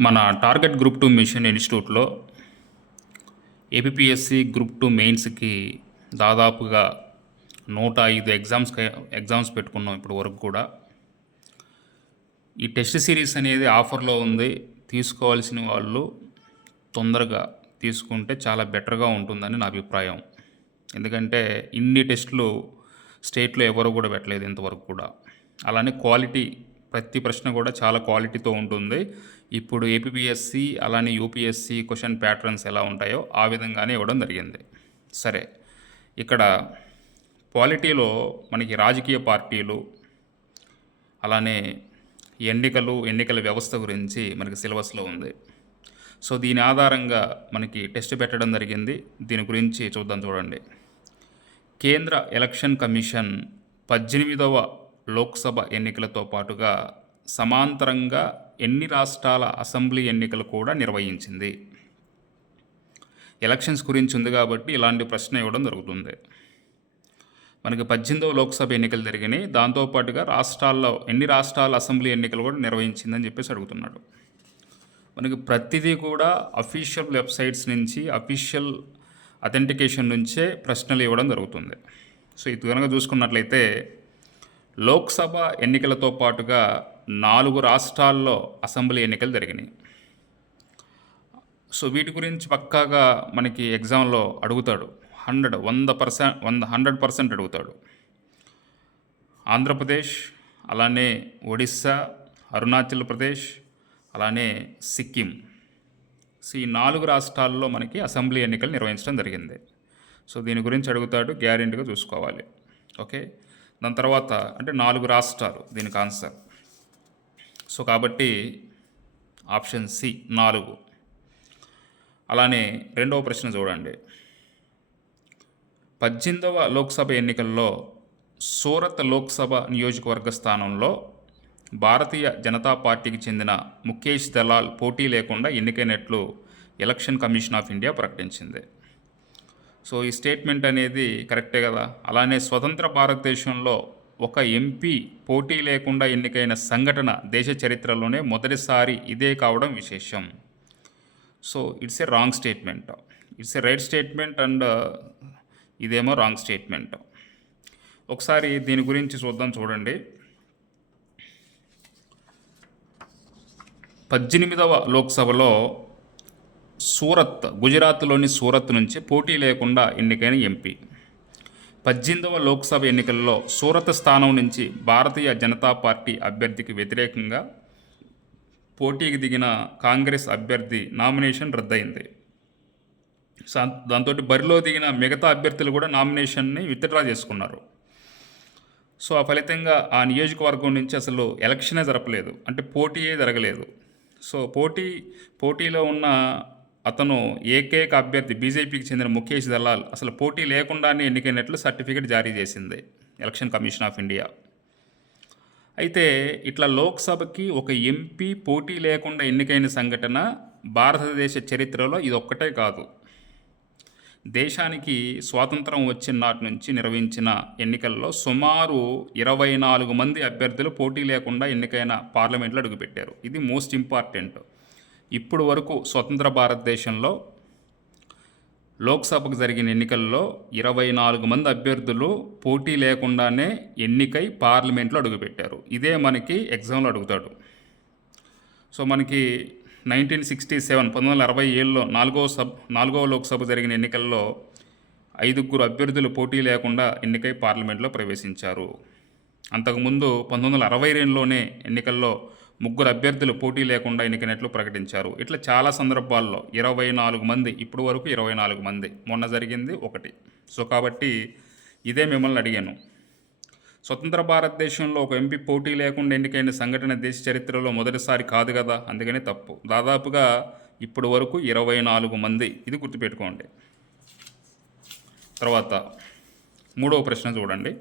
మన target group two mission ఇన్స్టిట్యూట్లో APSC group two మెయిన్స్కి దాదాపుగా నూట ఐదు ఎగ్జామ్స్ ఎగ్జామ్స్ పెట్టుకున్నాం ఇప్పుడు వరకు కూడా. ఈ టెస్ట్ సిరీస్ అనేది ఆఫర్లో ఉంది. తీసుకోవాల్సిన వాళ్ళు తొందరగా తీసుకుంటే చాలా బెటర్గా ఉంటుందని నా అభిప్రాయం. ఎందుకంటే ఇన్ని టెస్టులు స్టేట్లో ఎవరు కూడా పెట్టలేదు ఇంతవరకు కూడా. అలానే క్వాలిటీ ప్రతి ప్రశ్న కూడా చాలా క్వాలిటీతో ఉంటుంది. ఇప్పుడు ఏపీఎస్సి అలానే యూపీఎస్సి క్వశ్చన్ ప్యాటర్న్స్ ఎలా ఉంటాయో ఆ విధంగానే ఇవ్వడం జరిగింది. సరే ఇక్కడ క్వాలిటీలో మనకి రాజకీయ పార్టీలు అలానే ఎన్నికలు ఎన్నికల వ్యవస్థ గురించి మనకి సిలబస్లో ఉంది. సో దీని ఆధారంగా మనకి టెస్ట్ పెట్టడం జరిగింది. దీని గురించి చూద్దాం చూడండి. కేంద్ర ఎలక్షన్ కమిషన్ పద్దెనిమిదవ లోక్సభ ఎన్నికలతో పాటుగా సమాంతరంగా ఎన్ని రాష్ట్రాల అసెంబ్లీ ఎన్నికలు కూడా నిర్వహించింది. ఎలక్షన్స్ గురించి ఉంది కాబట్టి ఇలాంటి ప్రశ్న ఇవ్వడం జరుగుతుంది. మనకి పద్దెనిమిదవ లోక్సభ ఎన్నికలు జరిగినాయి. దాంతోపాటుగా రాష్ట్రాల్లో ఎన్ని రాష్ట్రాల అసెంబ్లీ ఎన్నికలు కూడా నిర్వహించిందని చెప్పేసి అడుగుతున్నాడు. మనకి ప్రతిదీ కూడా అఫీషియల్ వెబ్సైట్స్ నుంచి అఫీషియల్ అథెంటికేషన్ నుంచే ప్రశ్నలు ఇవ్వడం జరుగుతుంది. సో ఇది కనుక చూసుకున్నట్లయితే లోక్సభ ఎన్నికలతో పాటుగా నాలుగు రాష్ట్రాల్లో అసెంబ్లీ ఎన్నికలు జరిగినాయి. సో వీటి గురించి పక్కాగా మనకి ఎగ్జామ్లో అడుగుతాడు. హండ్రెడ్ వంద పర్సెంట్ వంద హండ్రెడ్ పర్సెంట్ అడుగుతాడు. ఆంధ్రప్రదేశ్ అలానే ఒడిస్సా అరుణాచల్ ప్రదేశ్ అలానే సిక్కిం. సో ఈ నాలుగు రాష్ట్రాల్లో మనకి అసెంబ్లీ ఎన్నికలు నిర్వహించడం జరిగింది. సో దీని గురించి అడుగుతాడు గ్యారెంటీగా చూసుకోవాలి. ఓకే? దాని తర్వాత అంటే నాలుగు రాష్ట్రాలు దీనికి ఆన్సర్. సో కాబట్టి ఆప్షన్ సి నాలుగు. అలానే రెండవ ప్రశ్న చూడండి. పద్దెనిమిదవ లోక్సభ ఎన్నికల్లో సూరత్ లోక్సభ నియోజకవర్గ స్థానంలో భారతీయ జనతా పార్టీకి చెందిన ముఖేష్ దలాల్ పోటీ లేకుండా ఎన్నికైనట్లు ఎలక్షన్ కమిషన్ ఆఫ్ ఇండియా ప్రకటించింది. సో ఈ స్టేట్మెంట్ అనేది కరెక్టే కదా? అలానే స్వతంత్ర భారతదేశంలో ఒక ఎంపీ పోటీ లేకుండా ఎన్నికైన సంఘటన దేశ చరిత్రలోనే మొదటిసారి ఇదే కావడం విశేషం. So it's a wrong statement it's a right statement and ఇదేమో రాంగ్ స్టేట్మెంట్ ఒకసారి దీని గురించి చూద్దాం చూడండి. పద్దెనిమిదవ లోక్సభలో సూరత్ గుజరాత్లోని సూరత్ నుంచి పోటీ లేకుండా ఎన్నికైన ఎంపీ. పద్దెనిమిదవ లోక్సభ ఎన్నికల్లో సూరత్ స్థానం నుంచి భారతీయ జనతా పార్టీ అభ్యర్థికి వ్యతిరేకంగా పోటీకి దిగిన కాంగ్రెస్ అభ్యర్థి నామినేషన్ రద్దయింది. దాంతో బరిలో దిగిన మిగతా అభ్యర్థులు కూడా నామినేషన్ని విత్డ్రా చేసుకున్నారు. సో ఆ ఫలితంగా ఆ నియోజకవర్గం నుంచి అసలు ఎలక్షనే జరపలేదు. అంటే పోటీయే జరగలేదు. సో పోటీ పోటీలో ఉన్న అతను ఏకైక అభ్యర్థి బీజేపీకి చెందిన ముఖేష్ దలాల్ అసలు పోటీ లేకుండానే ఎన్నికైనట్లు సర్టిఫికేట్ జారీ చేసింది ఎలక్షన్ కమిషన్ ఆఫ్ ఇండియా. అయితే ఇట్లా లోక్సభకి ఒక ఎంపీ పోటీ లేకుండా ఎన్నికైన సంఘటన భారతదేశ చరిత్రలో ఇది ఒక్కటే కాదు. దేశానికి స్వాతంత్రం వచ్చిన నాటి నుంచి నిర్వహించిన ఎన్నికల్లో సుమారు ఇరవై నాలుగు మంది అభ్యర్థులు పోటీ లేకుండా ఎన్నికైన పార్లమెంట్లో అడుగుపెట్టారు. ఇది మోస్ట్ ఇంపార్టెంట్. ఇప్పుడు వరకు స్వతంత్ర భారతదేశంలో లోక్సభకు జరిగిన ఎన్నికల్లో ఇరవై నాలుగు మంది అభ్యర్థులు పోటీ లేకుండానే ఎన్నికై పార్లమెంట్లో అడుగుపెట్టారు. ఇదే మనకి ఎగ్జామ్లో అడుగుతాడు. సో మనకి నైన్టీన్ సిక్స్టీ సెవెన్ పంతొమ్మిది వందల అరవై ఏళ్ళలో నాలుగవ సబ్ నాలుగవ లోక్సభ జరిగిన ఎన్నికల్లో ఐదుగురు అభ్యర్థులు పోటీ లేకుండా ఎన్నికై పార్లమెంట్లో ప్రవేశించారు. అంతకుముందు పంతొమ్మిది వందల అరవై రెండులోనే ఎన్నికల్లో ముగ్గురు అభ్యర్థులు పోటీ లేకుండా ఎన్నికనట్లు ప్రకటించారు. ఇట్లా చాలా సందర్భాల్లో ఇరవై నాలుగు మంది ఇప్పుడు వరకు ఇరవై నాలుగు మంది. మొన్న జరిగింది ఒకటి. సో కాబట్టి ఇదే మిమ్మల్ని అడిగాను. స్వతంత్ర భారతదేశంలో ఒక ఎంపీ పోటీ లేకుండా ఎన్నికైన సంఘటన దేశ చరిత్రలో మొదటిసారి కాదు కదా? అందుకని తప్పు. దాదాపుగా ఇప్పుడు వరకు ఇరవై నాలుగు మంది. ఇది గుర్తుపెట్టుకోండి. తర్వాత మూడవ ప్రశ్న చూడండి.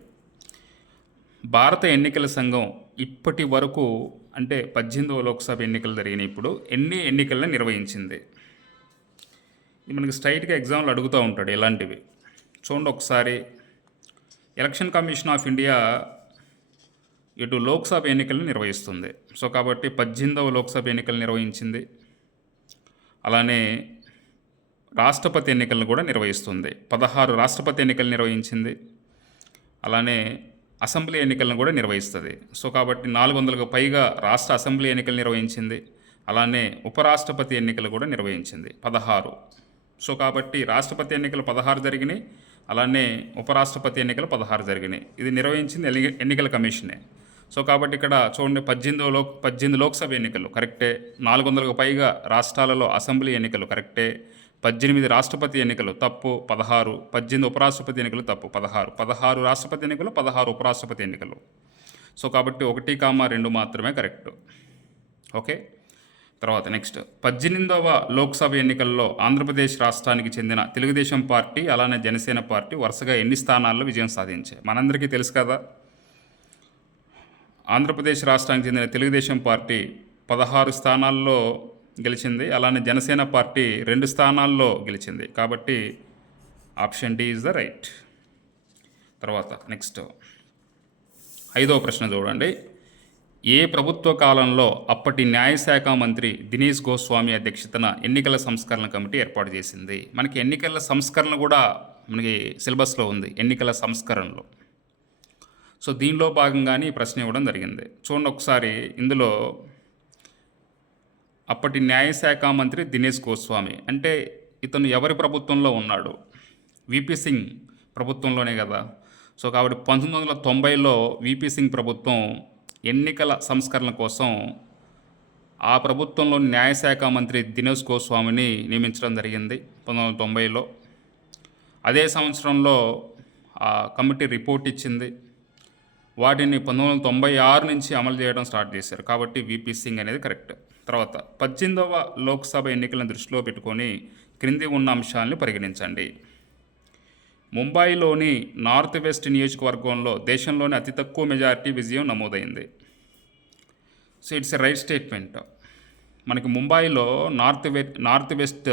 భారత ఎన్నికల సంఘం ఇప్పటి వరకు అంటే పద్దెనిమిదవ లోక్సభ ఎన్నికలు జరిగినాయి ఇప్పుడు. ఎన్ని ఎన్నికలను నిర్వహించింది? ఇది మనకి స్ట్రైట్గా ఎగ్జామ్లు అడుగుతూ ఉంటాడు ఇలాంటివి చూడండి ఒకసారి. ఎలక్షన్ కమిషన్ ఆఫ్ ఇండియా ఇటు లోక్సభ ఎన్నికలు నిర్వహిస్తుంది. సో కాబట్టి పద్దెనిమిదవ లోక్సభ ఎన్నికలు నిర్వహించింది. అలానే రాష్ట్రపతి ఎన్నికలను కూడా నిర్వహిస్తుంది. పదహారు రాష్ట్రపతి ఎన్నికలు నిర్వహించింది. అలానే అసెంబ్లీ ఎన్నికలను కూడా నిర్వహిస్తుంది. సో కాబట్టి నాలుగు వందలకు పైగా రాష్ట్ర అసెంబ్లీ ఎన్నికలు నిర్వహించింది. అలానే ఉపరాష్ట్రపతి ఎన్నికలు కూడా నిర్వహించింది. పదహారు. సో కాబట్టి రాష్ట్రపతి ఎన్నికలు పదహారు జరిగినాయి. అలానే ఉపరాష్ట్రపతి ఎన్నికలు పదహారు జరిగినాయి. ఇది నిర్వహించింది ఎన్నికల కమిషనే. సో కాబట్టి ఇక్కడ చూడండి పద్దెనిమిది లోక్ పద్దెనిమిది లోక్సభ ఎన్నికలు కరెక్టే. నాలుగు వందలకు పైగా రాష్ట్రాలలో అసెంబ్లీ ఎన్నికలు కరెక్టే. పద్దెనిమిది రాష్ట్రపతి ఎన్నికలు తప్పు పదహారు పద్దెనిమిది ఉపరాష్ట్రపతి ఎన్నికలు తప్పు పదహారు పదహారు రాష్ట్రపతి ఎన్నికలు పదహారు ఉపరాష్ట్రపతి ఎన్నికలు. సో కాబట్టి ఒకటి కామా రెండు మాత్రమే కరెక్ట్. ఓకే? తర్వాత నెక్స్ట్. పద్దెనిమిదవ లోక్సభ ఎన్నికల్లో ఆంధ్రప్రదేశ్ రాష్ట్రానికి చెందిన తెలుగుదేశం పార్టీ అలానే జనసేన పార్టీ వరుసగా ఎన్ని స్థానాల్లో విజయం సాధించాయి? మనందరికీ తెలుసు కదా? ఆంధ్రప్రదేశ్ రాష్ట్రానికి చెందిన తెలుగుదేశం పార్టీ పదహారు స్థానాల్లో గెలిచింది. అలానే జనసేన పార్టీ రెండు స్థానాల్లో గెలిచింది. కాబట్టి option D is the right. తర్వాత నెక్స్ట్ ఐదో ప్రశ్న చూడండి. ఏ ప్రభుత్వ కాలంలో అప్పటి న్యాయశాఖ మంత్రి దినేష్ గోస్వామి అధ్యక్షతన ఎన్నికల సంస్కరణ కమిటీ ఏర్పాటు చేసింది? మనకి ఎన్నికల సంస్కరణ కూడా మనకి సిలబస్లో ఉంది. ఎన్నికల సంస్కరణలో. సో దీనిలో భాగంగానే ఈ ప్రశ్న ఇవ్వడం జరిగింది. చూడండి ఒకసారి ఇందులో అప్పటి న్యాయశాఖ మంత్రి దినేష్ గోస్వామి. అంటే ఇతను ఎవరి ప్రభుత్వంలో ఉన్నాడు? విపి సింగ్ ప్రభుత్వంలోనే కదా. సో కాబట్టి పంతొమ్మిది వందల తొంభైలో విపి సింగ్ ప్రభుత్వం ఎన్నికల సంస్కరణ కోసం ఆ ప్రభుత్వంలో న్యాయశాఖ మంత్రి దినేష్ గోస్వామిని నియమించడం జరిగింది పంతొమ్మిది వందల తొంభైలో. అదే సంవత్సరంలో ఆ కమిటీ రిపోర్ట్ ఇచ్చింది. వాటిని పంతొమ్మిది వందల తొంభై ఆరు నుంచి అమలు చేయడం స్టార్ట్ చేశారు. కాబట్టి విపి సింగ్ అనేది కరెక్ట్. తర్వాత పద్దెనిమిదవ లోక్సభ ఎన్నికలను దృష్టిలో పెట్టుకొని క్రింది ఉన్న అంశాలను పరిగణించండి. ముంబైలోని నార్త్ వెస్ట్ నియోజకవర్గంలో దేశంలోని అతి తక్కువ మెజారిటీ విజయం నమోదైంది. So it's a right statement. మనకి ముంబైలో నార్త్ వె నార్త్ వెస్ట్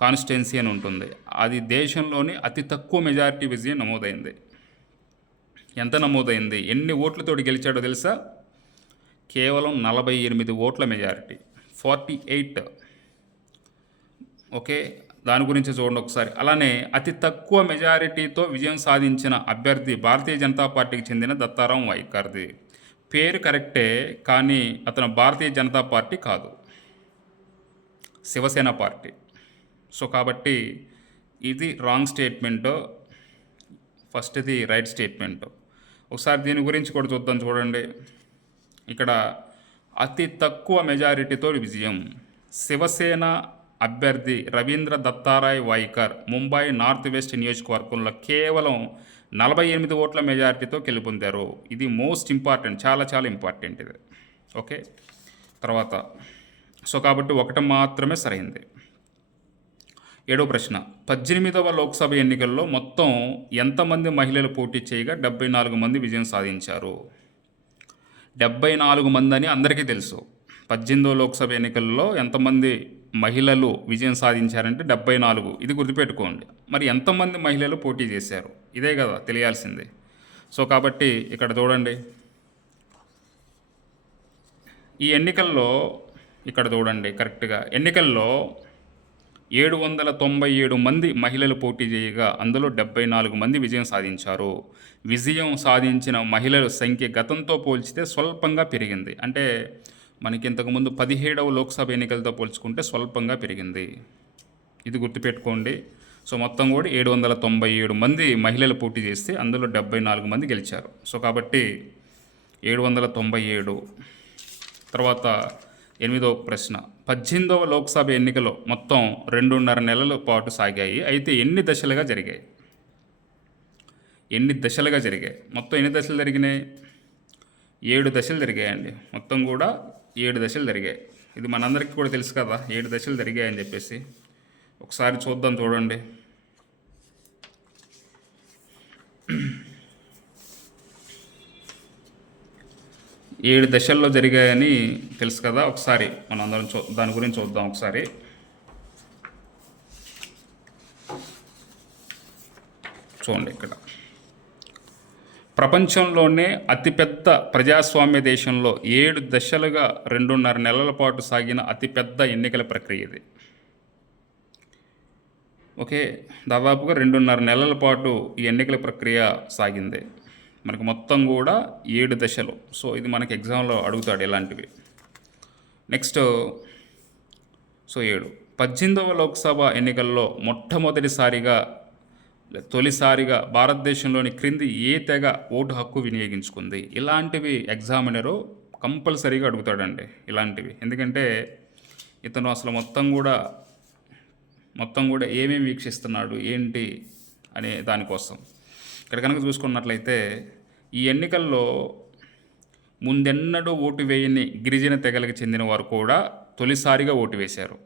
కాన్స్టిట్యున్సీ అని ఉంటుంది. అది దేశంలోని అతి తక్కువ మెజారిటీ విజయం నమోదైంది. ఎంత నమోదైంది? ఎన్ని ఓట్లతోటి గెలిచాడో తెలుసా? కేవలం నలభై ఎనిమిది ఓట్ల మెజారిటీ. Forty eight. ఓకే? దాని గురించి చూడండి ఒకసారి. అలానే అతి తక్కువ మెజారిటీతో విజయం సాధించిన అభ్యర్థి భారతీయ జనతా పార్టీకి చెందిన దత్తారాం వైకర్ది పేరు కరెక్టే కానీ అతను భారతీయ జనతా పార్టీ కాదు. శివసేన పార్టీ. సో కాబట్టి ఇది రాంగ్ స్టేట్మెంట్ ఫస్ట్ది రైట్ స్టేట్మెంట్. ఒకసారి దీని గురించి కూడా చూద్దాం చూడండి. ఇక్కడ అతి తక్కువ మెజారిటీతో విజయం. శివసేన అభ్యర్థి రవీంద్ర దత్తారాయ్ వైకర్ ముంబై నార్త్ వెస్ట్ నియోజకవర్గంలో కేవలం నలభై ఎనిమిది ఓట్ల మెజారిటీతో గెలుపొందారు. ఇది మోస్ట్ ఇంపార్టెంట్ చాలా చాలా ఇంపార్టెంట్ ఇది. ఓకే? తర్వాత సో కాబట్టి ఒకటి మాత్రమే సరైంది. ఏడో ప్రశ్న. పద్దెనిమిదవ లోక్సభ ఎన్నికల్లో మొత్తం ఎంతమంది మహిళలు పోటీ చేయగా డెబ్బై నాలుగు మంది విజయం సాధించారు? డెబ్బై నాలుగు మంది అని అందరికీ తెలుసు. పద్దెనిమిదవ లోక్సభ ఎన్నికల్లో ఎంతమంది మహిళలు విజయం సాధించారంటే డెబ్బై నాలుగు. ఇది గుర్తుపెట్టుకోండి. మరి ఎంతమంది మహిళలు పోటీ చేశారు? ఇదే కదా తెలియాల్సిందే. సో కాబట్టి ఇక్కడ చూడండి. ఈ ఎన్నికల్లో ఇక్కడ చూడండి కరెక్ట్గా ఎన్నికల్లో ఏడు వందల తొంభై ఏడు మంది మహిళలు పోటీ చేయగా అందులో డెబ్బై నాలుగు మంది విజయం సాధించారు. విజయం సాధించిన మహిళల సంఖ్య గతంతో పోల్చితే స్వల్పంగా పెరిగింది. అంటే మనకి ఇంతకుముందు పదిహేడవ లోక్సభ ఎన్నికలతో పోల్చుకుంటే స్వల్పంగా పెరిగింది. ఇది గుర్తుపెట్టుకోండి. సో మొత్తం కూడా ఏడు వందల తొంభై ఏడు మంది మహిళలు పోటీ చేస్తే అందులో డెబ్బై నాలుగు మంది గెలిచారు. సో కాబట్టి ఏడు వందల తొంభై ఏడు తర్వాత ఎనిమిదవ ప్రశ్న. పద్దెనిమిదవ లోక్సభ ఎన్నికలు మొత్తం రెండున్నర నెలల పాటు సాగాయి. అయితే ఎన్ని దశలుగా జరిగాయి? ఎన్ని దశలుగా జరిగాయి? మొత్తం ఎన్ని దశలు జరిగినాయి? ఏడు దశలు జరిగాయండి. మొత్తం కూడా ఏడు దశలు జరిగాయి. ఇది మనందరికీ కూడా తెలుసు కదా ఏడు దశలు జరిగాయని చెప్పేసి. ఒకసారి చూద్దాం చూడండి. ఏడు దశల్లో జరిగాయని తెలుసు కదా. ఒకసారి మనం అందరం చూ దాని గురించి చూద్దాం ఒకసారి. చూడండి ఇక్కడ. ప్రపంచంలోనే అతిపెద్ద ప్రజాస్వామ్య దేశంలో ఏడు దశలుగా రెండున్నర నెలల పాటు సాగిన అతిపెద్ద ఎన్నికల ప్రక్రియ ఇది. ఓకే దాదాపుగా రెండున్నర నెలల పాటు ఈ ఎన్నికల ప్రక్రియ సాగింది. మనకి మొత్తం కూడా ఏడు దశలు. సో ఇది మనకి ఎగ్జామ్లో అడుగుతాడు ఇలాంటివి. నెక్స్ట్ సో ఏడు. పద్దెనిమిదవ లోక్సభ ఎన్నికల్లో మొట్టమొదటిసారిగా తొలిసారిగా భారతదేశంలోని క్రింది ఏ తెగ ఓటు హక్కు వినియోగించుకుంది? ఇలాంటివి ఎగ్జామినరు కంపల్సరీగా అడుగుతాడండి ఇలాంటివి. ఎందుకంటే ఇతను అసలు మొత్తం కూడా మొత్తం కూడా ఏమేమి వీక్షిస్తున్నాడు ఏంటి అనే దానికోసం. ఇక్కడ కనుక చూసుకున్నట్లయితే ఈ ఎన్నికల్లో ముందెన్నడూ ఓటు వేయని గిరిజన తెగలకు చెందిన వారు కూడా తొలిసారిగా ఓటు వేశారు.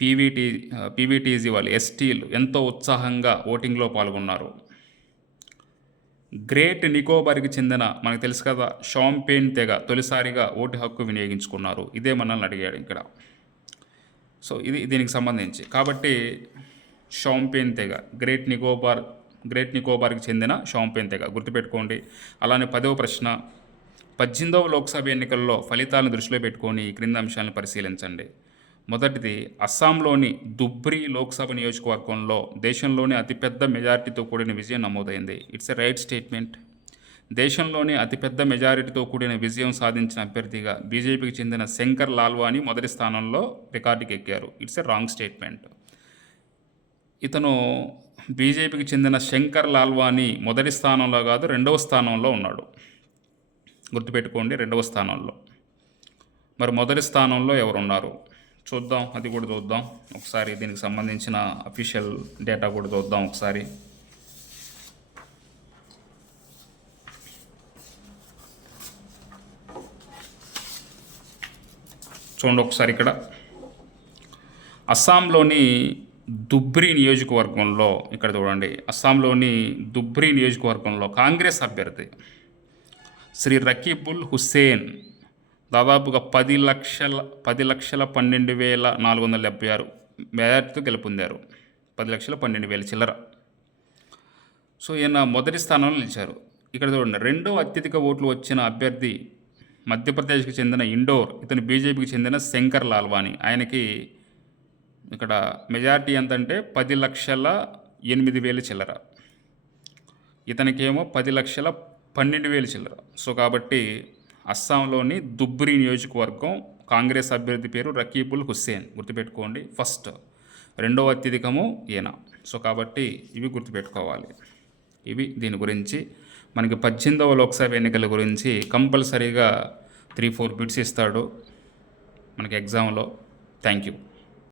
పీవీటీ పీవీటీజీ వాళ్ళు ఎస్టీలు ఎంతో ఉత్సాహంగా ఓటింగ్లో పాల్గొన్నారు. గ్రేట్ నికోబార్కి చెందిన మనకు తెలుసు కదా షాంపేన్ తెగ తొలిసారిగా ఓటు హక్కు వినియోగించుకున్నారు. ఇదే మనల్ని అడిగాడు ఇక్కడ. సో ఇది దీనికి సంబంధించి. కాబట్టి షాంపేన్ తెగ గ్రేట్ నికోబార్ గ్రేట్ నికోబార్కి చెందిన షాంపేన్ తెగ గుర్తుపెట్టుకోండి. అలానే పదవ ప్రశ్న. పద్దెనిమిదవ లోక్సభ ఎన్నికల్లో ఫలితాలను దృష్టిలో పెట్టుకొని ఈ క్రింద అంశాలను పరిశీలించండి. మొదటిది అస్సాంలోని దుబ్రి లోక్సభ నియోజకవర్గంలో దేశంలోనే అతిపెద్ద మెజారిటీతో కూడిన విజయం నమోదైంది. ఇట్స్ ఎ రైట్ స్టేట్మెంట్ దేశంలోనే అతిపెద్ద మెజారిటీతో కూడిన విజయం సాధించిన అభ్యర్థిగా బీజేపీకి చెందిన శంకర్ లాల్వాని మొదటి స్థానంలో రికార్డుకి ఎక్కారు ఇట్స్ ఎ రాంగ్ స్టేట్మెంట్ ఇతను బీజేపీకి చెందిన శంకర్ లాల్వాని మొదటి స్థానంలో కాదు రెండవ స్థానంలో ఉన్నాడు. గుర్తుపెట్టుకోండి రెండవ స్థానంలో. మరి మొదటి స్థానంలో ఎవరున్నారు? చూద్దాం అది కూడా చూద్దాం. ఒకసారి దీనికి సంబంధించిన అఫీషియల్ డేటా కూడా చూద్దాం ఒకసారి. చూడండి ఒకసారి ఇక్కడ. అస్సాంలోని దుబ్రి నియోజకవర్గంలో ఇక్కడ చూడండి అస్సాంలోని దుబ్రి నియోజకవర్గంలో కాంగ్రెస్ అభ్యర్థి శ్రీ రకీబుల్ హుస్సేన్ దాదాపుగా పది లక్షల పది లక్షల పన్నెండు వేల నాలుగు వందల డెబ్బై ఆరు మెజార్టీతో గెలుపొందారు. పది లక్షల పన్నెండు వేల చిల్లర. సో ఈయన మొదటి స్థానంలో నిలిచారు. ఇక్కడ చూడండి రెండో అత్యధిక ఓట్లు వచ్చిన అభ్యర్థి మధ్యప్రదేశ్కి చెందిన ఇండోర్ ఇతను బీజేపీకి చెందిన శంకర్ లాల్వాని ఆయనకి ఇక్కడ మెజారిటీ ఎంత అంటే పది లక్షల ఎనిమిది వేల చిల్లర. ఇతనికేమో పది లక్షల పన్నెండు వేల చిల్లర. సో కాబట్టి అస్సాంలోని దుబ్రి నియోజకవర్గం కాంగ్రెస్ అభ్యర్థి పేరు రకీబుల్ హుస్సేన్. గుర్తుపెట్టుకోండి ఫస్ట్. రెండవ అత్యధికము ఈయన. సో కాబట్టి ఇవి గుర్తుపెట్టుకోవాలి. ఇవి దీని గురించి. మనకి పద్దెనిమిదవ లోక్సభ ఎన్నికల గురించి కంపల్సరీగా త్రీ ఫోర్ బిట్స్ ఇస్తాడు మనకి ఎగ్జామ్లో. Thank you